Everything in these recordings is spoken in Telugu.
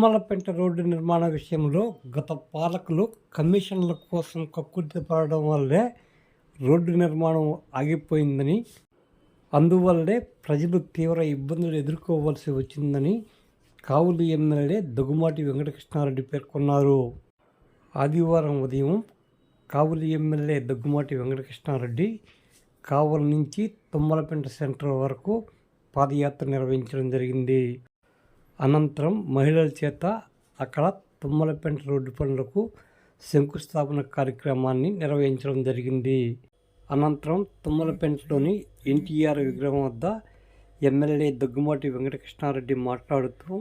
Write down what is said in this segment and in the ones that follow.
తుమ్మలపెంట రోడ్డు నిర్మాణ విషయంలో గత పాలకులు కమిషన్ల కోసం కక్కుర్తిపడడం వల్లే రోడ్డు నిర్మాణం ఆగిపోయిందని అందువల్లే ప్రజలు తీవ్ర ఇబ్బందులు ఎదుర్కోవాల్సి వచ్చిందని కావులు ఎమ్మెల్యే దగ్గుమాటి వెంకటకృష్ణారెడ్డి పేర్కొన్నారు. ఆదివారం ఉదయం కావులు ఎమ్మెల్యే దగ్గుమాటి వెంకటకృష్ణారెడ్డి కావుల నుంచి తుమ్మలపెంట సెంటర్ వరకు పాదయాత్ర నిర్వహించడం జరిగింది. అనంతరం మహిళల చేత అక్కడ తుమ్మలపేంట రోడ్డు పనులకు శంకుస్థాపన కార్యక్రమాన్ని నిర్వహించడం జరిగింది. అనంతరం తుమ్మలపేంటలోని ఎన్టీఆర్ విగ్రహం వద్ద ఎమ్మెల్యే దగ్గుమాటి వెంకటకృష్ణారెడ్డి మాట్లాడుతూ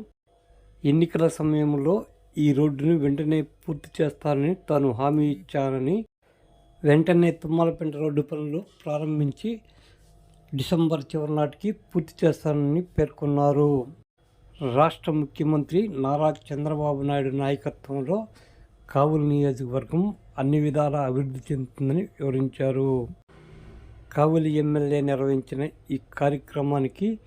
ఎన్నికల సమయంలో ఈ రోడ్డును వెంటనే పూర్తి చేస్తానని తాను హామీ ఇచ్చానని వెంటనే తుమ్మలపేంట రోడ్డు పనులు ప్రారంభించి డిసెంబర్ చివరి నాటికి పూర్తి చేస్తానని పేర్కొన్నారు. రాష్ట్ర ముఖ్యమంత్రి నారా చంద్రబాబు నాయుడు నాయకత్వంలో కావులు నియోజకవర్గం అన్ని విధాల అభివృద్ధి చెందుతుందని వివరించారు. కావులి ఎమ్మెల్యే నిర్వహించిన ఈ కార్యక్రమానికి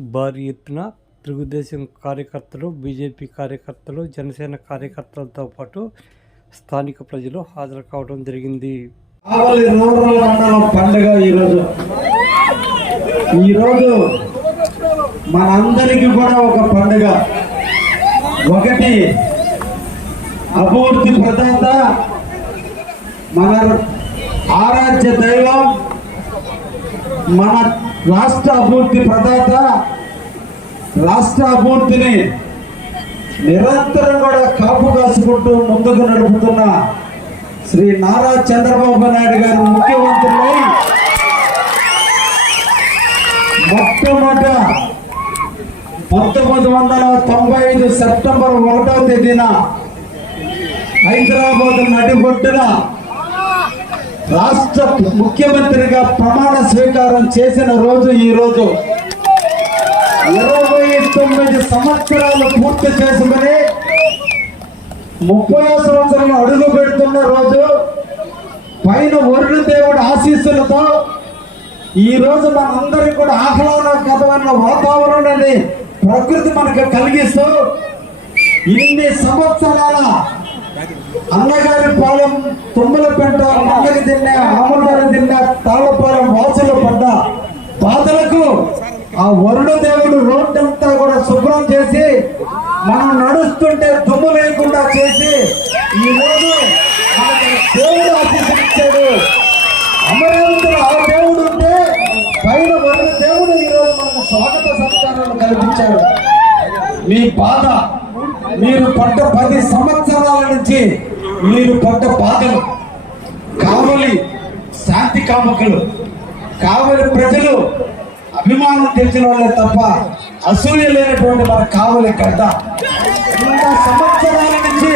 భారీ ఎత్తున తెలుగుదేశం కార్యకర్తలు బీజేపీ కార్యకర్తలు జనసేన కార్యకర్తలతో పాటు స్థానిక ప్రజలు హాజరు కావడం జరిగింది. పండుగ ఈరోజు. ఈరోజు మనందరికీ కూడా ఒక పండుగ. ఒకటి అభివృద్ధి ప్రదాత మన ఆరాధ్య దైవం మన రాష్ట్ర అభివృద్ధి ప్రదాత రాష్ట్ర అభివృద్ధిని నిరంతరం కూడా కాపు కాసుకుంటూ ముందుకు నడుపుతున్న శ్రీ నారా చంద్రబాబు నాయుడు గారు ముఖ్యమంత్రులై పంతొమ్మిది వందల తొంభై ఐదు సెప్టెంబర్ ఒకటో తేదీన హైదరాబాద్ నడిబొడ్డున రాష్ట్ర ముఖ్యమంత్రిగా ప్రమాణ స్వీకారం చేసిన రోజు ఈ రోజు. ఇరవై తొమ్మిది సంవత్సరాలు పూర్తి చేసుకుని ముప్పై సంవత్సరాలు అడుగు పెడుతున్న రోజు పైన వరుణ దేవుడి ఆశీస్సులతో ఈ రోజు మనందరికీ కూడా ఆహ్లాదకరమైన వాతావరణాన్ని ప్రకృతి మనకు కలిగిస్తూ ఇన్ని సంవత్సరాల అన్నగారి పాలెం తుమ్మలపెంట మంగళి తిన్న ఆమదారి తిన్న తాళపాలెం వాసులు పడ్డ బాధలకు ఆ వరుణ దేవుడు రోడ్డంతా కూడా శుభ్రం చేసి మనం నడుస్తుంటే దుమ్ము లేకుండా చేసి ఈ రోజు దేవుడు ఆశీస్సులు అమరావతిలో ఆ దేవుడు ఉంటే పైన వరుణ దేవుడు ఈరోజు మనకు స్వాగత సత్కారాలు కల్పించారు. మీ బాధ మీరు పడ్డ పది సంవత్సరాల నుంచి మీరు పడ్డ బాధలు కావలి శాంతి కాముకులు కావలి ప్రజలు అభిమానం తెలిసిన వాళ్ళే తప్ప అసూయ లేనటువంటి మన కావలి గడ్డ ఇంత సంవత్సరాల నుంచి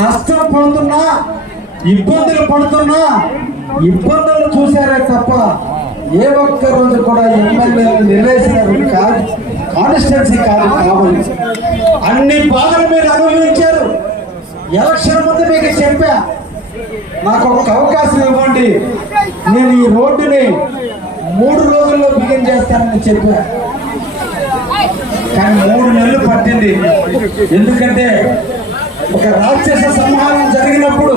నష్టం పొందుతున్నా ఇబ్బందులు పడుతున్నా ఇబ్బందులు చూశారే తప్ప ఏ ఒక్క రోజు కూడా ఎమ్మెల్యేలు నిలేసినారు కాదు కాన్స్టిట్యున్సీ కాదు కావాలి అన్ని బాధలు మీరు అనుభవించారు. ఎలక్షన్ ముందు మీకు చెప్పా నాకు ఒక అవకాశం ఇవ్వండి. నేను ఈ రోడ్డుని మూడు రోజుల్లో బిగిన్ చేస్తానని చెప్పా. కానీ మూడు నెలలు పట్టింది. ఎందుకంటే ఒక రాక్షస సంహారం జరిగినప్పుడు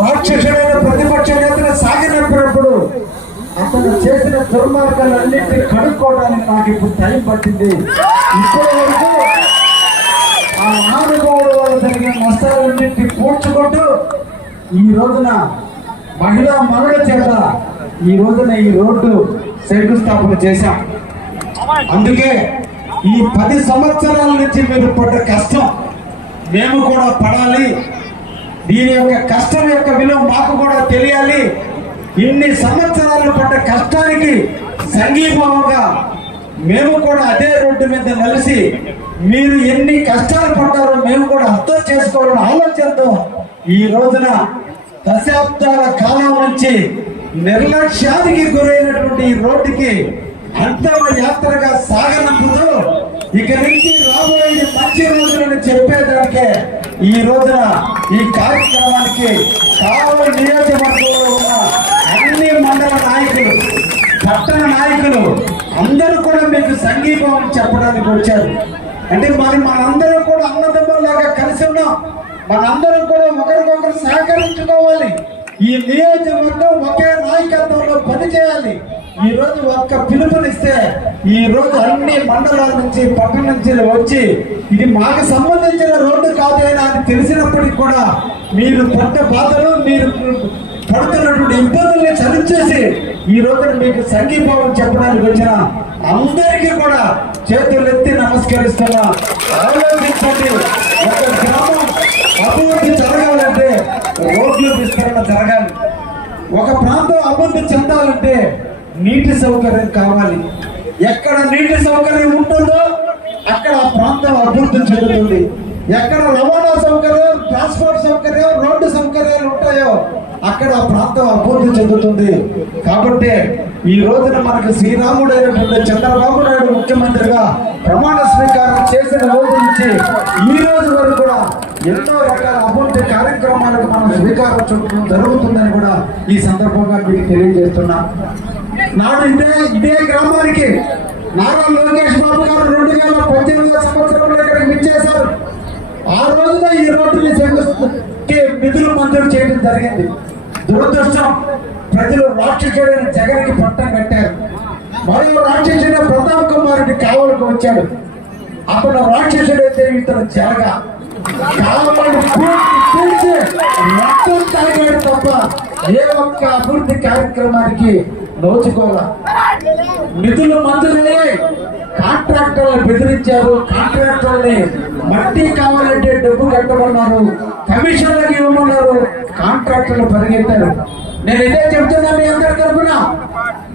రాక్షసుడైన ప్రతిపక్ష నేతను సాగినప్పుడు అతను చేసిన దుర్మార్గాలన్నింటినీ కడుక్కోవడానికి నాకు ఇప్పుడు టైం పట్టింది. ఇప్పటి వరకు ఆ మహానుభావుడు వల్ల జరిగిన నష్టాలన్నింటినీ పూడ్చుకుంటూ ఈ రోజున మహిళా మనుల చేత ఈ రోజున ఈ రోడ్డు శంకుస్థాపన చేశాం. అందుకే ఈ పది సంవత్సరాల నుంచి మీరు పడ్డ కష్టం మేము కూడా పడాలి. దీని యొక్క కష్టం యొక్క విలువ మాకు కూడా తెలియాలి. ఇన్ని సంవత్సరాలు కష్టానికి సంఘీభావంగా మేము కూడా అదే రోడ్డు మీద కలిసి మీరు ఎన్ని కష్టాలు పడ్డారో మేము కూడా అర్థం చేసుకోవాలని ఆలోచనతో ఈ రోజున దశాబ్దాల కాలం నుంచి నిర్లక్ష్యానికి గురైనటువంటి ఈ రోడ్డుకి అంతమ యాత్రగా సాగనంపుతూ ఇక నుంచి రాబోయే మంచి రోజులను చెప్పేదానికే ఈ రోజున ఈ కార్యక్రమానికి కావలి నియోజకవర్గంలో ఉన్న అన్ని మండల నాయకులు పట్టణ నాయకులు అందరూ కూడా మీకు సంఘీభావం చెప్పడానికి వచ్చారు. అంటే మరి మనందరం కూడా అన్నదమ్ములాగా కలిసి ఉన్నాం. మనందరం కూడా ఒకరికొకరు సహకరించుకోవాలి. ఈ నియోజకవర్గం ఒకే నాయకత్వంలో పనిచేయాలి. ఈ రోజు ఒక్క పిలుపునిస్తే ఈ రోజు అన్ని మండలాల నుంచి పట్టణం నుంచి వచ్చి ఇది మాకు సంబంధించిన రోడ్డు కాదేనా అని తెలిసినప్పటికీ కూడా మీరు పట్ట బాధలు మీరు పడుతున్నటువంటి ఇబ్బందుల్ని చలించేసి ఈ రోజున మీకు సంఘీభావం చెప్పడానికి వచ్చిన అందరికీ కూడా చేతులు ఎత్తి నమస్కరిస్తున్నా. ఆలోచించండి. ఒక గ్రామం అభివృద్ధి జరగాలంటే రోడ్లు విస్తరణ జరగాలి. ఒక ప్రాంతం అభివృద్ధి చెందాలంటే నీటి సౌకర్యం కావాలి. ఎక్కడ నీటి సౌకర్యం ఉంటుందో అక్కడ ఆ ప్రాంతం అభివృద్ధి చెందుతుంది. ఎక్కడ రవాణా సౌకర్యం ట్రాన్స్పోర్ట్ సౌకర్యం రోడ్డు సౌకర్యాలు ఉంటాయో అక్కడ ఆ ప్రాంతం అభివృద్ధి చెందుతుంది. కాబట్టి ఈ రోజున మనకు శ్రీరాముడైనటువంటి చంద్రబాబు నాయుడు ముఖ్యమంత్రిగా ప్రమాణ స్వీకారం చేసిన రోజు నుంచి ఈ రోజు వరకు కూడా ఎన్నో రకాల అభివృద్ధి కార్యక్రమాలకు మనం స్వీకారం చూడటం జరుగుతుందని కూడా ఈ సందర్భంగా మీకు తెలియజేస్తున్నా. నాడు ఇదే ఇదే గ్రామానికి నారా లోకేష్ బాబు గారు రెండు వేల పద్దెనిమిదవ సంవత్సరంలో ఇక్కడికి విచ్చేశారు. ఆ రోజున ఈ రోడ్డుని శంకుస్థాపనకి నిధులు మంజూరు చేయడం జరిగింది. దురదృష్టం ప్రజలు రాక్షసుడైన జగన్కి పట్టం కట్టారు. మరో రాక్షసుడు ప్రతాప్ కుమారుడి కావలకు వచ్చాడు. అప్పుడు రాక్షసుడైతే ఇతను జరగ. పూర్తి రక్తం తాగాడు తప్ప ఏ ఒక్క అభివృద్ధి కార్యక్రమానికి నోచుకోవాలి. నిధులు మంజూరయ్యాయి. కాంట్రాక్టర్లు బెదిరించారు. కాంట్రాక్టర్ని మట్టి కావాలంటే డబ్బు కట్టమన్నారు. కమిషన్లకు ఇవ్వమన్నారు. కాంట్రాక్టర్లు పరిగెత్తారు. నేను ఇదే చెప్తున్నా మీ అందరి తరఫున.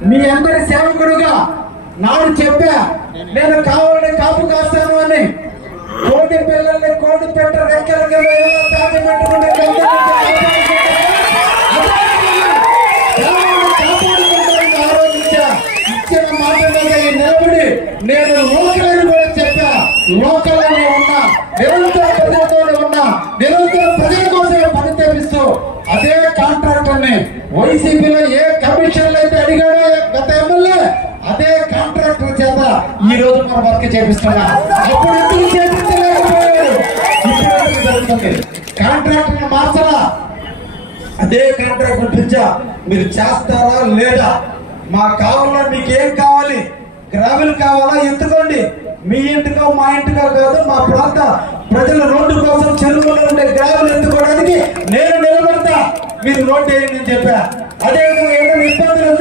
మీ అందరి సేవకుడుగా నాడు చెప్పా నేను కావాలని కాపు కాస్తాను అని. కోటి పిల్లల్ని కోటి పెట్ట రెక్కల కింద ఎలా తాటి ఇచ్చిన మాట నిలబడి నేను లోకలని కూడా చెప్పా లోకలని ఉన్నా నిరంతర నిరంతర ప్రజల కోసం పని తెప్పిస్తూ అదే కాంట్రాక్టర్ని వైసీపీలో ఏ కమిషన్లు అయితే అడిగాడో గత ఎమ్మెల్యే అదే కాంట్రాక్టర్ చేత ఈ రోజు మనం వర్క్ చేపిస్తున్నా. అప్పుడు ఎందుకు చేపించలేకపోయాడు ఇప్పుడు జరుగుతుంది? కాంట్రాక్టర్ మార్చరా? అదే కాంట్రాక్టర్ పిలిచా మీరు చేస్తారా లేదా? మా కావాలా మీకు ఏం కావాలి? గ్రావెల్ కావాలా? ఎత్తుకోండి. మీ ఇంటికో మా ఇంటికో కాదు మా ప్రాంత ప్రజల రోడ్డు కోసం చెరువులో ఉండే గ్రామాలు ఎత్తుకోవడానికి నేను నిలబడతా. మీరు రోడ్డు వేయండి అని చెప్పా. అదే విధంగా ఏదైనా ఇబ్బందులు